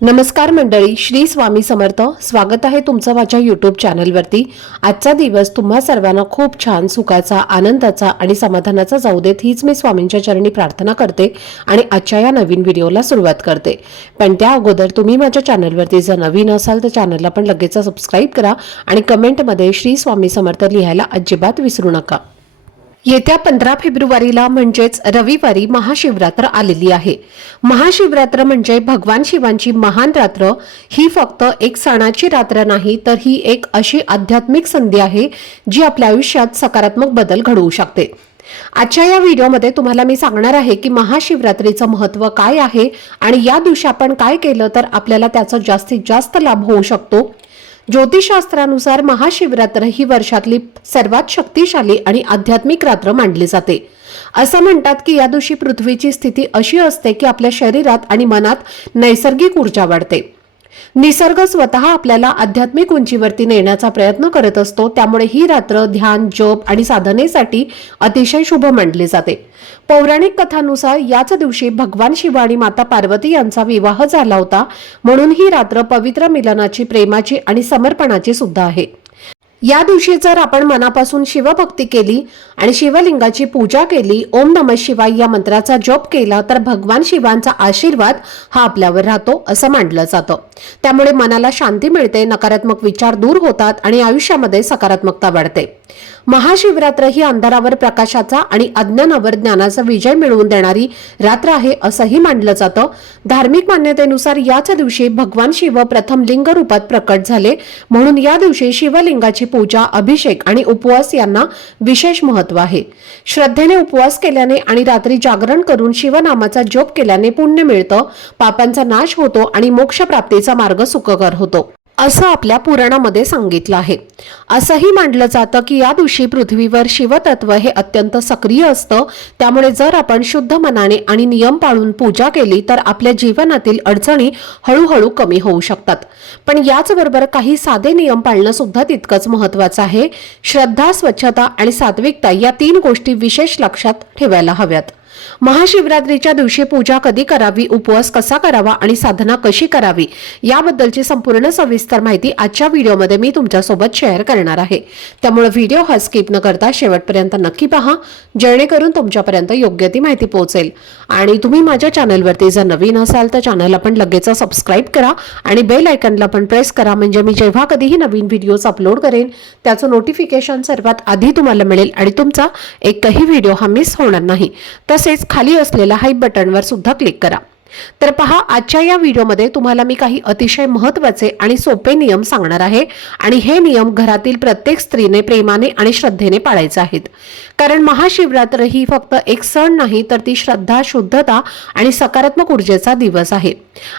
नमस्कार मंडळी, श्री स्वामी समर्थ. स्वागत आहे तुमचं माझ्या यूट्यूब चॅनलवरती. आजचा दिवस तुम्हा सर्वांना खूप छान, सुखाचा, आनंदाचा आणि समाधानाचा जाऊ देत, हीच मी स्वामींच्या चरणी प्रार्थना करते आणि आजच्या या नवीन व्हिडिओला सुरुवात करते. पण त्या अगोदर तुम्ही माझ्या चॅनलवरती जर नवीन असाल तर चॅनलला पण लगेच सबस्क्राईब करा आणि कमेंटमध्ये श्री स्वामी समर्थ लिहायला अजिबात विसरू नका. येत्या 15 फेब्रुवारीला म्हणजेच रविवारी महाशिवरात्र आलेली आहे. महाशिवरात्र म्हणजे भगवान शिवांची महान रात्र. ही फक्त एक सणाची रात्र नाही, तर ही एक अशी आध्यात्मिक संधी आहे जी आपल्या आयुष्यात सकारात्मक बदल घडवू शकते. आजच्या या व्हिडिओमध्ये तुम्हाला मी सांगणार आहे की महाशिवरात्रीचं महत्त्व काय आहे आणि या दिवशी आपण काय केलं तर आपल्याला त्याचा जास्तीत जास्त लाभ होऊ शकतो. ज्योतिषशास्त्रानुसार महाशिवरात्र ही वर्षातली सर्वात शक्तिशाली आणि आध्यात्मिक रात्र मानली जाते. असं म्हणतात की या दिवशी पृथ्वीची स्थिती अशी असते की आपल्या शरीरात आणि मनात नैसर्गिक ऊर्जा वाढते. निसर्ग स्वतः आपल्याला आध्यात्मिक उंचीवरती नेण्याचा प्रयत्न करत असतो. त्यामुळे ही रात्र ध्यान, जप आणि साधनेसाठी अतिशय शुभ मानली जाते. पौराणिक कथानुसार याच दिवशी भगवान शिव आणि माता पार्वती यांचा विवाह झाला होता, म्हणून ही रात्र पवित्र मिलनाची, प्रेमाची आणि समर्पणाची सुद्धा आहे. या दिवशी जर आपण मनापासून शिवभक्ती केली आणि शिवलिंगाची पूजा केली, ओम नमः शिवाय या मंत्राचा जप केला तर भगवान शिवांचा आशीर्वाद हा आपल्यावर राहतो असं मानलं जातं. त्यामुळे मनाला शांती मिळते, नकारात्मक विचार दूर होतात आणि आयुष्यामध्ये सकारात्मकता वाढते. महाशिवरात्र ही अंधारावर प्रकाशाचा आणि अज्ञानावर ज्ञानाचा विजय मिळवून देणारी रात्र आहे असंही मानलं जातं. धार्मिक मान्यतेनुसार याच दिवशी भगवान शिव प्रथम लिंग रूपात प्रकट झाले, म्हणून या दिवशी शिवलिंगाची पूजा, अभिषेक आणि उपवास यांना विशेष महत्त्व आहे. श्रद्धेने उपवास केल्याने आणि रात्री जागरण करून शिवनामाचा जप केल्याने पुण्य मिळतं, पापांचा नाश होतो आणि मोक्षप्राप्तीचा मार्ग सुखकर होतो असं आपल्या पुराणामध्ये सांगितलं आहे. असंही मानलं जातं की या दिवशी पृथ्वीवर शिवतत्व हे अत्यंत सक्रिय असतं. त्यामुळे जर आपण शुद्ध मनाने आणि नियम पाळून पूजा केली तर आपल्या जीवनातील अडचणी हळूहळू कमी होऊ शकतात. पण याचबरोबर काही साधे नियम पाळणं सुद्धा तितकंच महत्त्वाचं आहे. श्रद्धा, स्वच्छता आणि सात्विकता या 3 गोष्टी विशेष लक्षात ठेवायला हव्यात. महाशिवरात्रीच्या दिवशी पूजा कधी करावी, उपवास कसा करावा आणि साधना कशी करावी याबद्दलची संपूर्ण सविस्तर माहिती आजच्या व्हिडिओमध्ये मी तुमच्यासोबत शेअर करणार आहे. त्यामुळे व्हिडिओ हा स्किप न करता शेवटपर्यंत नक्की पहा, जेणेकरून तुमच्यापर्यंत योग्य ती माहिती पोहोचेल. आणि तुम्ही माझ्या चॅनलवरती जर नवीन असाल तर चॅनलला पण लगेच सबस्क्राईब करा आणि बेल आयकॉनला पण प्रेस करा, म्हणजे मी जेव्हा कधीही नवीन व्हिडिओज अपलोड करेन त्याचं नोटिफिकेशन सर्वात आधी तुम्हाला मिळेल आणि तुमचा एकही व्हिडिओ हा मिस होणार नाही. तसेच खाली असलेल्या हाय बटनवर सुद्धा क्लिक करा. तर पहा, आजच्या या व्हिडिओमध्ये तुम्हाला मी काही अतिशय महत्त्वाचे आणि सोपे नियम सांगणार आहे आणि हे नियम घरातील प्रत्येक स्त्रीने प्रेमाने आणि श्रद्धेने पाळायचे आहेत. कारण महाशिवरात्र ही फक्त एक सण नाही, तर ती श्रद्धा, शुद्धता आणि सकारात्मक ऊर्जेचा दिवस आहे.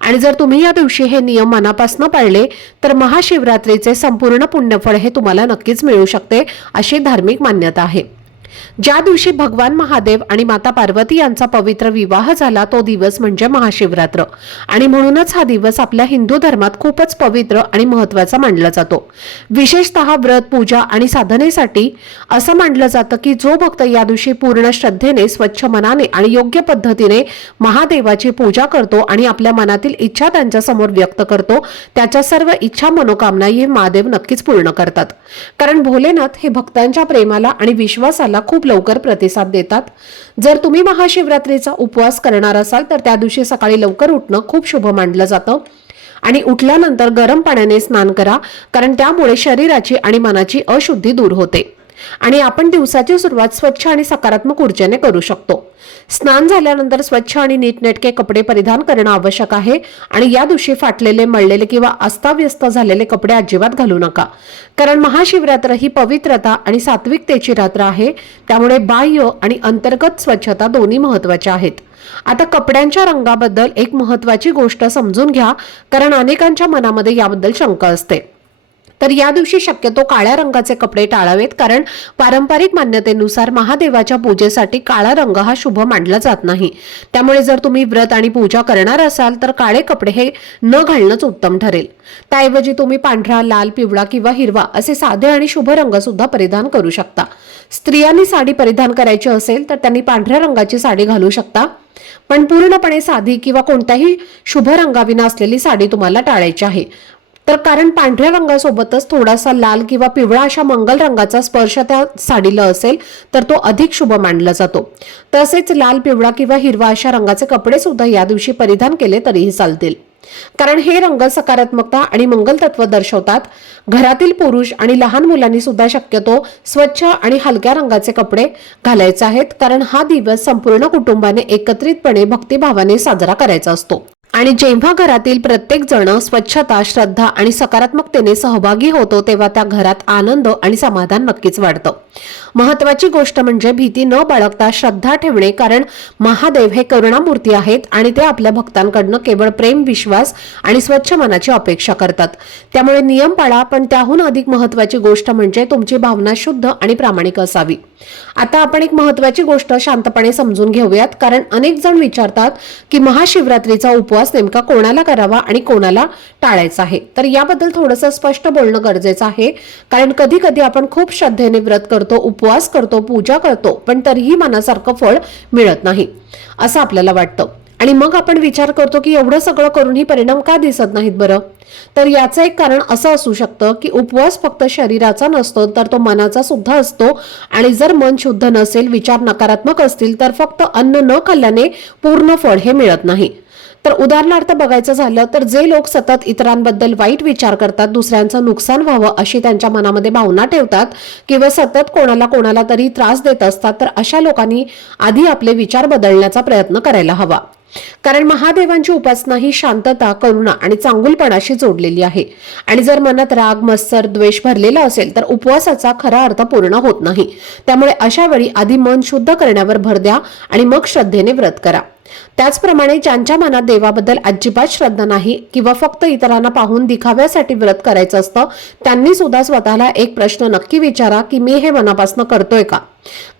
आणि जर तुम्ही या दिवशी हे नियम मनापासून पाळले तर महाशिवरात्रीचे संपूर्ण पुण्यफळ हे तुम्हाला नक्कीच मिळू शकते अशी धार्मिक मान्यता आहे. ज्या दिवशी भगवान महादेव आणि माता पार्वती यांचा पवित्र विवाह झाला तो दिवस म्हणजे महाशिवरात्र आणि म्हणूनच हा दिवस आपल्या हिंदू धर्मात खूपच पवित्र आणि महत्त्वाचा मानला जातो. विशेषतः व्रत, पूजा आणि साधनेसाठी असं मानलं जातं की जो भक्त या दिवशी पूर्ण श्रद्धेने, स्वच्छ मनाने आणि योग्य पद्धतीने महादेवाची पूजा करतो आणि आपल्या मनातील इच्छा त्यांच्या समोर व्यक्त करतो, त्याच्या सर्व इच्छा, मनोकामना हे महादेव नक्कीच पूर्ण करतात. कारण भोलेनाथ हे भक्तांच्या प्रेमाला आणि विश्वासाला खूप लवकर प्रतिसाद देतात. जर तुम्ही महाशिवरात्रीचा उपवास करणार असाल तर त्या दिवशी सकाळी लवकर उठणं खूप शुभ मानलं जातं आणि उठल्यानंतर गरम पाण्याने स्नान करा, कारण त्यामुळे शरीराची आणि मनाची अशुद्धी दूर होते आणि आपण दिवसाची सुरुवात स्वच्छ आणि सकारात्मक ऊर्जेने करू शकतो. स्नान झाल्यानंतर स्वच्छ आणि नीटनेटके कपडे परिधान करणं आवश्यक आहे आणि या दिवशी फाटलेले, मळलेले किंवा अस्ताव्यस्त झालेले कपडे अजिबात घालू नका. कारण महाशिवरात्र ही पवित्रता आणि सात्विकतेची रात्र आहे. त्यामुळे बाह्य आणि अंतर्गत स्वच्छता दोन्ही महत्त्वाच्या आहेत. आता कपड्यांच्या रंगाबद्दल एक महत्त्वाची गोष्ट समजून घ्या, कारण अनेकांच्या मनामध्ये याबद्दल शंका असते. तर या दिवशी शक्यतो काळ्या रंगाचे कपडे टाळावेत, कारण पारंपरिक मान्यतेनुसार महादेवाच्या पूजेसाठी काळा रंग हा शुभ मानला जात नाही. त्यामुळे जर तुम्ही व्रत आणि पूजा करणार असाल तर काळे कपडे हे न घालणंच उत्तम ठरेल. त्याऐवजी तुम्ही पांढरा, लाल, पिवळा किंवा हिरवा असे साधे आणि शुभ रंग सुद्धा परिधान करू शकता. स्त्रियांनी साडी परिधान करायची असेल तर त्यांनी पांढऱ्या रंगाची साडी घालू शकता, पण पूर्णपणे साधी किंवा कोणत्याही शुभ रंगाविना असलेली साडी तुम्हाला टाळायची आहे. तर कारण पांढऱ्या रंगासोबतच थोडासा लाल किंवा पिवळा अशा मंगल रंगाचा स्पर्श त्या साडीला असेल तर तो अधिक शुभ मानला जातो. तसेच लाल, पिवळा किंवा हिरवा अशा रंगाचे कपडे सुद्धा या दिवशी परिधान केले तरीही चालतील, कारण हे रंग सकारात्मकता आणि मंगल तत्व दर्शवतात. घरातील पुरुष आणि लहान मुलांनी सुद्धा शक्यतो स्वच्छ आणि हलक्या रंगाचे कपडे घालायचे आहेत, कारण हा दिवस संपूर्ण कुटुंबाने एकत्रितपणे भक्तिभावाने साजरा करायचा असतो. आणि जेव्हा घरातील प्रत्येक जण स्वच्छता, श्रद्धा आणि सकारात्मकतेने सहभागी होतो तेव्हा त्या घरात आनंद आणि समाधान नक्कीच वाढतं. महत्वाची गोष्ट म्हणजे भीती न बाळगता श्रद्धा ठेवणे, कारण महादेव हे करुणामूर्ती आहेत आणि ते आपल्या भक्तांकडनं केवळ प्रेम, विश्वास आणि स्वच्छ मनाची अपेक्षा करतात. त्यामुळे नियम पाळा, पण त्याहून अधिक महत्वाची गोष्ट म्हणजे तुमची भावना शुद्ध आणि प्रामाणिक असावी. आता आपण एक महत्वाची गोष्ट शांतपणे समजून घेऊयात, कारण अनेक जण विचारतात की महाशिवरात्रीचा उपवास नेमका कोणाला करावा आणि कोणाला टाळायचा आहे. तर याबद्दल थोडंसं स्पष्ट बोलणं गरजेचं आहे, कारण कधी कधी आपण खूप श्रद्धेने व्रत करतो, उपवास करतो, पूजा करतो, पण तरीही मनासारखं फळ मिळत नाही असं आपल्याला वाटतं. आणि मग आपण विचार करतो की एवढं सगळं करूनही परिणाम का दिसत नाहीत बरं? तर याचं एक कारण असं असू शकतं की उपवास फक्त शरीराचा नसतो तर तो मनाचा सुद्धा असतो. आणि जर मन शुद्ध नसेल, विचार नकारात्मक असतील तर फक्त अन्न न खाल्ल्याने पूर्ण फळ हे मिळत नाही. तर उदाहरणार्थ बघायचं झालं तर जे लोक सतत इतरांबद्दल वाईट विचार करतात, दुसऱ्यांचं नुकसान व्हावं अशी त्यांच्या मनामध्ये भावना ठेवतात किंवा सतत कोणाला तरी त्रास देत असतात, तर अशा लोकांनी आधी आपले विचार बदलण्याचा प्रयत्न करायला हवा. कारण महादेवांची उपासना ही शांतता, करुणा आणि चांगुलपणाशी जोडलेली आहे. आणि जर मनात राग, मत्सर, द्वेष भरलेला असेल तर उपवासाचा खरा अर्थ पूर्ण होत नाही. त्यामुळे अशा वेळी आधी मन शुद्ध करण्यावर भर द्या आणि मग श्रद्धेने व्रत करा. त्याचप्रमाणे ज्यांच्या मनात देवाबद्दल अजिबात श्रद्धा नाही किंवा फक्त इतरांना पाहून दिखाव्यासाठी व्रत करायचं असतं, त्यांनी सुद्धा स्वतःला एक प्रश्न नक्की विचारा की मी हे मनापासून करतोय का?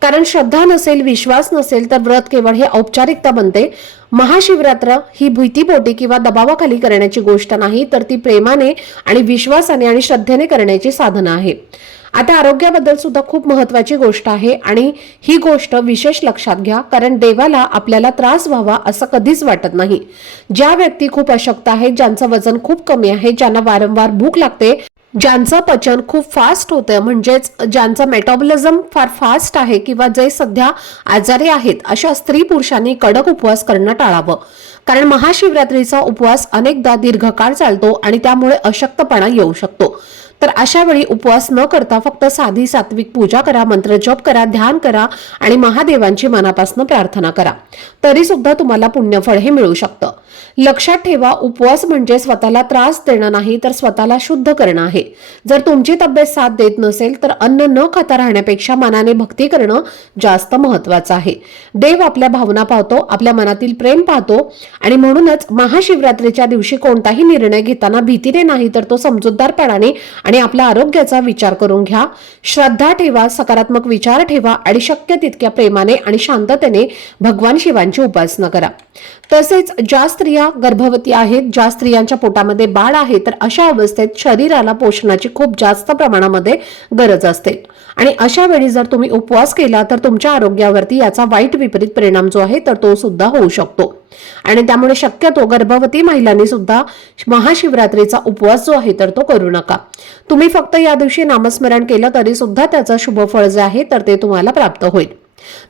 कारण श्रद्धा नसेल, विश्वास नसेल तर व्रत केवळ हे औपचारिकता बनते. महाशिवरात्र ही भीतीपोटी किंवा दबावाखाली करण्याची गोष्ट नाही, तर ती प्रेमाने आणि विश्वासाने आणि श्रद्धेने करण्याची साधना आहे. आता आरोग्याबद्दल सुद्धा खूप महत्वाची गोष्ट आहे आणि ही गोष्ट विशेष लक्षात घ्या, कारण देवाला आपल्याला त्रास व्हावा असं कधीच वाटत नाही. ज्या व्यक्ती खूप अशक्त आहेत, ज्यांचं वजन खूप कमी आहे, ज्यांना वारंवार भूक लागते, ज्यांचं पचन खूप फास्ट होतं, म्हणजेच ज्यांचं मेटाबॉलिझम फार फास्ट आहे किंवा जे सध्या आजारी आहेत, अशा स्त्री पुरुषांनी कडक उपवास करणं टाळावं. कारण महाशिवरात्रीचा उपवास अनेकदा दीर्घकाळ चालतो आणि त्यामुळे अशक्तपणा येऊ शकतो. तर अशा वेळी उपवास न करता फक्त साधी सात्विक पूजा करा, मंत्र जप करा, ध्यान करा आणि महादेवांची मनापासून प्रार्थना करा, तरी सुद्धा तुम्हाला पुण्यफळ हे मिळू शकतं. लक्षात ठेवा, उपवास म्हणजे स्वतःला त्रास देणं नाही, तर स्वतःला शुद्ध करणं आहे. जर तुमची तब्येत साथ देत नसेल तर अन्न न खाता राहण्यापेक्षा मनाने भक्ती करणं जास्त महत्वाचं आहे. देव आपल्या भावना पाहतो, आपल्या मनातील प्रेम पाहतो आणि म्हणूनच महाशिवरात्रीच्या दिवशी कोणताही निर्णय घेताना भीतीने नाही, तर तो समजूतदारपणाने आणि आपल्या आरोग्याचा विचार करून घ्या. श्रद्धा ठेवा, सकारात्मक विचार ठेवा आणि शक्य तितक्या प्रेमाने आणि शांततेने भगवान शिवांची उपासना करा. तसेच ज्या स्त्रिया गर्भवती आहेत, ज्या स्त्रियांच्या पोटामध्ये बाळ आहे, तर अशा अवस्थेत शरीराला पोषणाची खूप जास्त प्रमाणामध्ये गरज असते आणि अशा वेळी जर तुम्ही उपवास केला तर तुमच्या आरोग्यावरती याचा वाईट विपरीत परिणाम जो आहे तर तो सुद्धा होऊ शकतो. आणि त्यामुळे शक्यतो गर्भवती महिलांनी सुद्धा महाशिवरात्रीचा उपवास जो आहे तर तो करू नका. तुम्ही फक्त या दिवशी नामस्मरण केलं तरी सुद्धा त्याचं शुभ फळ जे आहे तर ते तुम्हाला प्राप्त होईल.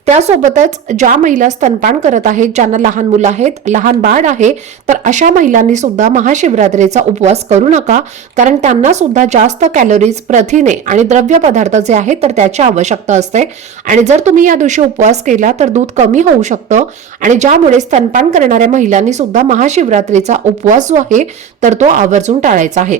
त्यासोबतच ज्या महिला स्तनपान करत आहेत, ज्यांना लहान मुलं आहेत, लहान बाळ आहे, तर अशा महिलांनी सुद्धा महाशिवरात्रीचा उपवास करू नका, कारण त्यांना सुद्धा जास्त कॅलरीज, प्रथिने आणि द्रव्य पदार्थ जे आहेत तर त्याची आवश्यकता असते. आणि जर तुम्ही या दिवशी उपवास केला तर दूध कमी होऊ शकतं आणि ज्यामुळे स्तनपान करणाऱ्या महिलांनी सुद्धा महाशिवरात्रीचा उपवास जो आहे तर तो आवर्जून टाळायचा आहे.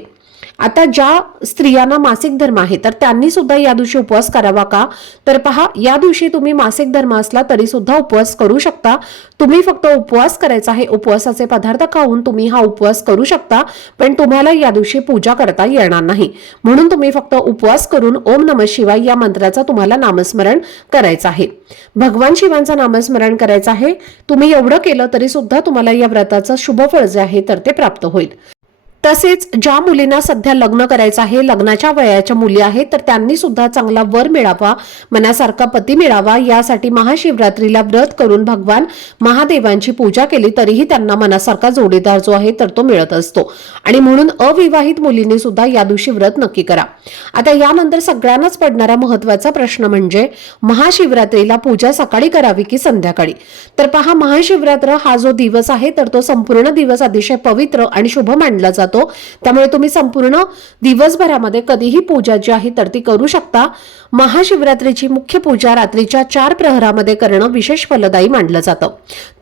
आता ज्या स्त्रियांना मासिक धर्म आहे तर त्यांनी सुद्धा या दिवशी उपवास करावा का? तर पहा, या दिवशी तुम्ही मासिक धर्म असला तरी सुद्धा उपवास करू शकता. तुम्ही फक्त उपवास करायचा आहे. उपवासाचे पदार्थ खाऊन तुम्ही हा उपवास करू शकता, पण तुम्हाला या दिवशी पूजा करता येणार नाही. म्हणून तुम्ही फक्त उपवास करून ओम नमः शिवाय या मंत्राचा तुम्हाला नामस्मरण करायचं आहे. भगवान शिवांचं नामस्मरण करायचं आहे. तुम्ही एवढं केलं तरी सुद्धा तुम्हाला या व्रताचं शुभ फळ जे आहे तर ते प्राप्त होईल. तसेच ज्या मुलींना सध्या लग्न करायचं आहे, लग्नाच्या वयाच्या मुली आहेत, तर त्यांनी सुद्धा चांगला वर मिळावा, मनासारखा पती मिळावा, यासाठी महाशिवरात्रीला व्रत करून भगवान महादेवांची पूजा केली तरीही त्यांना मनासारखा जोडीदार जो आहे तर तो मिळत असतो. आणि म्हणून अविवाहित मुलींनी सुद्धा या दिवशी व्रत नक्की करा. आता यानंतर सगळ्यांनाच पडणारा महत्वाचा प्रश्न म्हणजे महाशिवरात्रीला पूजा सकाळी करावी की संध्याकाळी? तर पहा, महाशिवरात्र हा जो दिवस आहे तर तो संपूर्ण दिवस अतिशय पवित्र आणि शुभ मानला जातो. त्यामुळे तुम्ही संपूर्ण दिवसभरामध्ये कधीही पूजा जी आहे तर ती करू शकता. महाशिवरात्रीची मुख्य पूजा रात्रीच्या 4 प्रहरामध्ये करणं विशेष फलदायी मानलं जातं.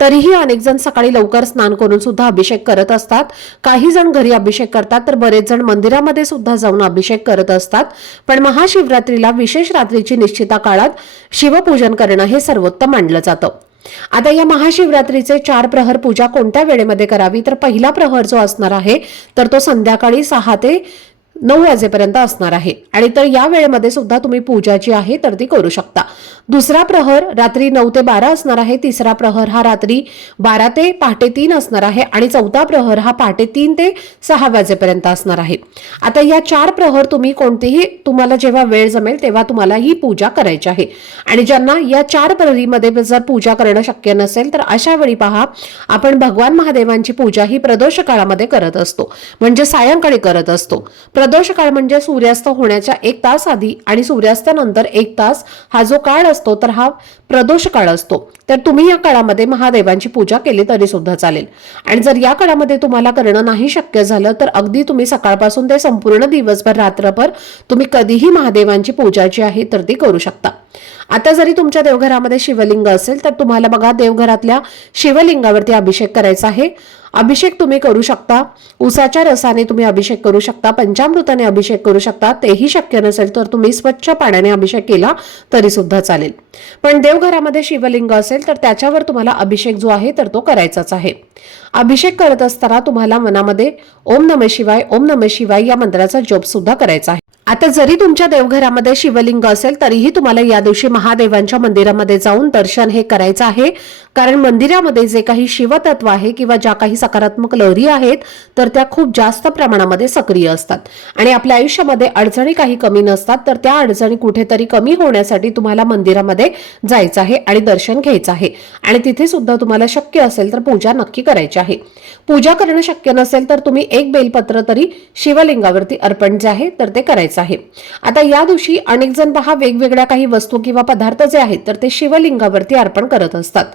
तरीही अनेक जण सकाळी लवकर स्नान करून सुद्धा अभिषेक करत असतात. काही जण घरी अभिषेक करतात, तर बरेच जण मंदिरामध्ये सुद्धा जाऊन अभिषेक करत असतात. पण महाशिवरात्रीला विशेष रात्रीची निश्चिता काळात शिवपूजन करणं हे सर्वोत्तम मानलं जातं. आता या महाशिवरात्रीचे 4 प्रहर पूजा कोणत्या वेळेमध्ये करावी? तर पहिला प्रहर जो असणार आहे तर तो संध्याकाळी 6 ते 9 वाजेपर्यंत असणार आहे. आणि तर या वेळेमध्ये सुद्धा तुम्ही पूजा जी आहे तर ती करू शकता. दुसरा प्रहर रात्री 9 ते 12 असणार आहे. तिसरा प्रहर हा रात्री 12 ते पहाटे 3 असणार आहे. आणि चौथा प्रहर हा पहाटे 3 ते 6 वाजेपर्यंत असणार आहे. आता या 4 प्रहर तुम्ही कोणतेही तुम्हाला जेव्हा वेळ जमेल तेव्हा तुम्हाला ही पूजा करायची आहे. आणि ज्यांना या 4 प्रहरीमध्ये जर पूजा करणं शक्य नसेल तर अशा वेळी पहा, आपण भगवान महादेवांची पूजा ही प्रदोष काळामध्ये करत असतो, म्हणजे सायंकाळी करत असतो. प्रदोष काळ म्हणजे सूर्यास्त होण्याच्या 1 तास आधी आणि सूर्यास्तानंतर 1 तास हा जो काळ असतो तर हा प्रदोष काळ असतो. तर तुम्ही या काळामध्ये महादेवांची पूजा केली तरी सुद्धा चालेल. आणि जर या काळामध्ये तुम्हाला करणं नाही शक्य झालं तर अगदी तुम्ही सकाळपासून ते संपूर्ण दिवसभर रात्रभर तुम्ही कधीही महादेवांची पूजा जी आहे तर ती करू शकता. आता जरी तुमच्या देवघरामध्ये शिवलिंग असेल तर तुम्हाला बघा, देवघरातल्या शिवलिंगावरती अभिषेक करायचा आहे. अभिषेक तुम्ही करू शकता, उसाच्या रसाने तुम्ही अभिषेक करू शकता, पंचामृताने अभिषेक करू शकता. तेही शक्य नसेल तर तुम्ही स्वच्छ पाण्याने अभिषेक केला तरी सुद्धा चालेल. पण देवघरामध्ये शिवलिंग असेल तर त्याच्यावर तुम्हाला अभिषेक जो आहे तर तो करायचाच आहे. अभिषेक करत असताना तुम्हाला मनामध्ये ओम नमः शिवाय, ओम नमः शिवाय या मंत्राचा जप सुद्धा करायचा आहे. आता जरी तुमच्या देवघरामध्ये शिवलिंग असेल तरीही तुम्हाला या दिवशी महादेवांच्या मंदिरामध्ये जाऊन दर्शन हे करायचं आहे. कारण मंदिरामध्ये जे काही शिवतत्व आहे किंवा ज्या काही सकारात्मक लहरी आहेत तर त्या खूप जास्त प्रमाणामध्ये सक्रिय असतात. आणि आपल्या आयुष्यामध्ये अडचणी काही कमी नसतात, तर त्या अडचणी कुठेतरी कमी होण्यासाठी तुम्हाला मंदिरामध्ये जायचं आहे आणि दर्शन घ्यायचं आहे. आणि तिथे सुद्धा तुम्हाला शक्य असेल तर पूजा नक्की करायची आहे. पूजा करणं शक्य नसेल तर तुम्ही 1 बेलपत्र तरी शिवलिंगावरती अर्पण जे आहे तर ते करायचं आहे. आता या दिवशी अनेक जण पहा, वेगवेगळ्या काही वस्तू किंवा पदार्थ जे आहेत तर ते शिवलिंगावरती अर्पण करत असतात.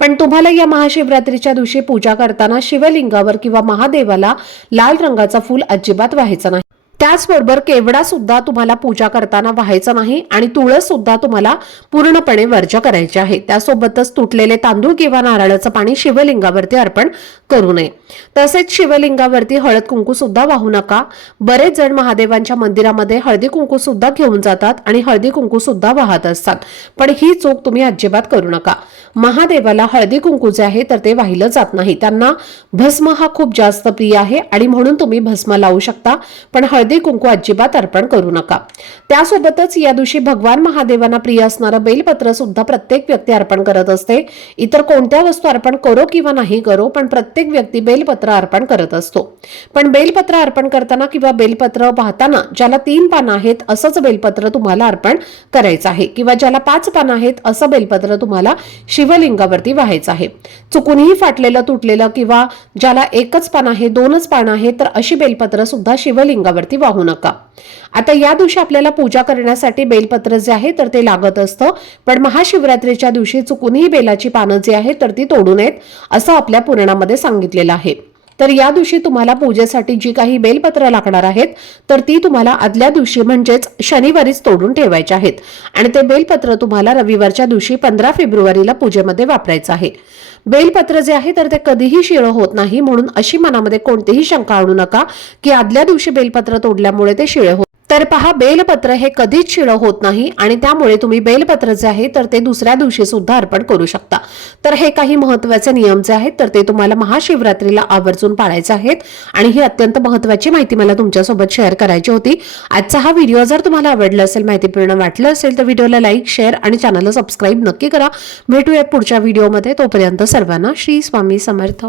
पण तुम्हाला या महाशिवरात्रीच्या दिवशी पूजा करताना शिवलिंगावर किंवा महादेवाला लाल रंगाचा फूल अजिबात व्हायचा नाही. त्याचबरोबर केवडा सुद्धा तुम्हाला पूजा करताना व्हायचा नाही आणि तुळस सुद्धा तुम्हाला पूर्णपणे वर्ज्य करायची आहे. त्यासोबतच तुटलेले तांदूळ किंवा नारळाचं पाणी शिवलिंगावरती अर्पण करू नये. तसेच शिवलिंगावरती हळद कुंकू सुद्धा वाहू नका. बरेच जण महादेवांच्या मंदिरामध्ये हळदी कुंकू सुद्धा घेऊन जातात आणि हळदी कुंकू सुद्धा वाहत असतात, पण ही चूक तुम्ही अजिबात करू नका. महादेवाला हळदी कुंकू जे आहे तर ते वाहिलं जात नाही. त्यांना भस्म हा खूप जास्त प्रिय आहे आणि म्हणून तुम्ही भस्म लावू शकता, पण हळदी कुंकू अजिबात अर्पण करू नका. त्यासोबतच या दिवशी भगवान महादेवांना प्रिय असणारं बेलपत्र सुद्धा प्रत्येक व्यक्ती अर्पण करत असते. इतर कोणत्या वस्तू अर्पण करो किंवा नाही करो, पण प्रत्येक व्यक्ती बेलपत्र अर्पण करत असतो. पण बेलपत्र अर्पण करताना किंवा बेलपत्र वाहताना ज्याला 3 पानं आहेत असंच बेलपत्र तुम्हाला अर्पण करायचं आहे, किंवा ज्याला 5 पानं आहेत असं बेलपत्र तुम्हाला शिवलिंगावरती व्हायचं आहे. चुकूनही फाटलेलं, तुटलेलं किंवा ज्याला 1च पान आहे, 2च पानं आहे तर अशी बेलपत्र सुद्धा शिवलिंगावरती वाहू नका. आता या दिवशी आपल्याला पूजा करण्यासाठी बेलपत्र जे आहे तर ते लागत असतं, पण महाशिवरात्रीच्या दिवशी चुकूनही बेलाची पानं जी आहेत तर ती तोडू नयेत असं आपल्या पुराणामध्ये सांगितलेलं आहे. तर या दिवशी तुम्हाला पूजेसाठी जी काही बेलपत्र लागणार आहेत तर ती तुम्हाला आदल्या दिवशी म्हणजेच शनिवारीच तोडून ठेवायची आहेत आणि ते बेलपत्र तुम्हाला रविवारच्या दिवशी 15 फेब्रुवारीला पूजेमध्ये वापरायचं आहे. बेलपत्र जे आहे तर ते कधीही शिळं होत नाही, म्हणून अशी मनामध्ये कोणतीही शंका आणू नका की आदल्या दिवशी बेलपत्र तोडल्यामुळे ते शिळे होत. तर पहा, बेलपत्र हे कधीच शिळं होत नाही आणि त्यामुळे तुम्ही बेलपत्र जे आहे तर ते दुसऱ्या दिवशी सुद्धा अर्पण करू शकता. तर हे काही महत्त्वाचे नियम जे आहेत तर ते तुम्हाला महाशिवरात्रीला आवर्जून पाळायचे आहेत आणि ही अत्यंत महत्त्वाची माहिती मला तुमच्यासोबत शेअर करायची होती. आजचा हा व्हिडिओ जर तुम्हाला आवडला असेल, माहितीपूर्ण वाटलं असेल तर व्हिडिओला लाईक, शेअर आणि चॅनलला सबस्क्राईब नक्की करा. भेटूयात पुढच्या व्हिडिओमध्ये. तोपर्यंत सर्वांना श्री स्वामी समर्थ.